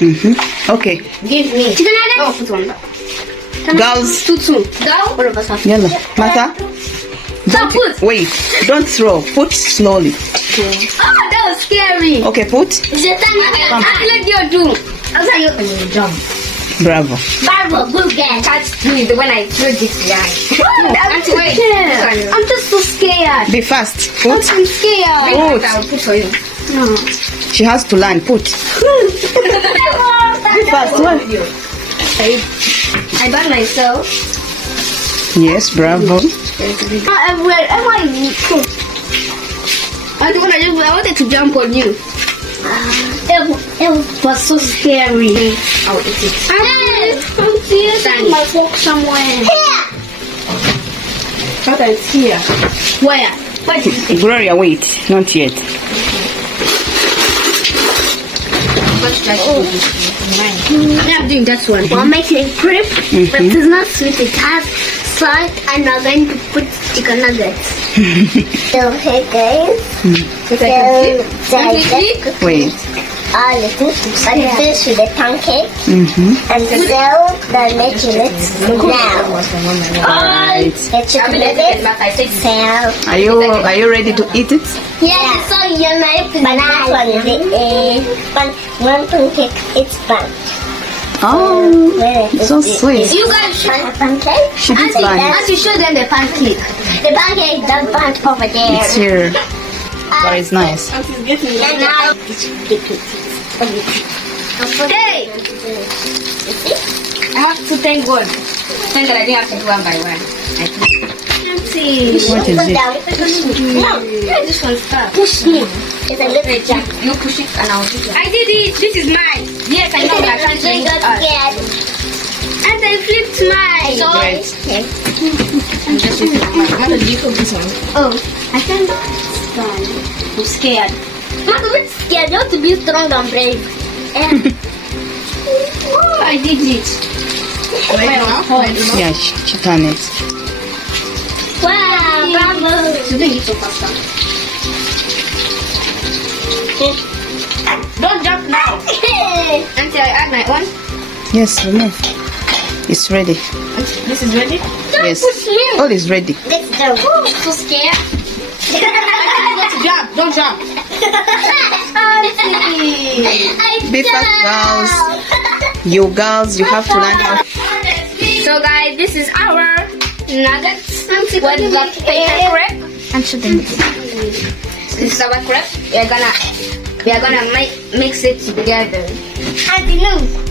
Okay. Give me. Chicken nuggets? Oh, put one. Girls. Tutu. All of us have. Yalla. Martha. Put. Wait. Don't throw. Put slowly. Oh, that was scary. Okay, put. It's the time I let you do. I'll tell you jump. Bravo. Bravo, good girl. Catch me the when I throw this behind. Wait. I'm just so scared. Be fast. Put. I'm scared. Put. I'll put for you. No. She has to learn. Put. Be fast. What? I burned myself. Yes, bravo. Wherever you cook. I wanted to jump on you. It was so scary. I'll eat it. I'm using my fork somewhere. But it's here. Where? Gloria, wait. Not yet. I'm doing that one. We're making cripe, but it's not sweet. It has salt, and we're going to put chicken nuggets. So, hey guys. Wait. Let's finish with the pancake. And so, they're making it now. The chicken nuggets. So, Are you ready to eat it? yeah, so you're not banana one pancake, it's burnt. Oh, so sweet. You guys should have pancake. She did burn. Auntie, you show them the pancake. The pancake is done burnt over there. It's here. But it's nice. And now hey! I have to thank God. Thank God I didn't have to do one by one. Auntie, What is it? No, This one's tough. push me. It's a little jump. You push it and I'll do it. I did it. This is mine. Yes, I know that. I'm doing good again. And I flipped mine. Great. I'm just using my hand. How did you cook this one? Oh, I can't stand. I'm scared. Not a bit scared. You have to be strong and brave. Oh, I did it. Yeah, she done it. Wow, bravo. Today it's so faster. Don't jump now. Until I add my own. Yes, remove. It's ready. This is ready. Yes. push me. All is ready. Let's go. Oh, so scared. Jump. Don't jump. Be fast, girls. You girls, you have to learn how. So guys, this is our nuggets with the paper crepe. And shooting. This is our crepe. We are gonna mix it together. Auntie, no.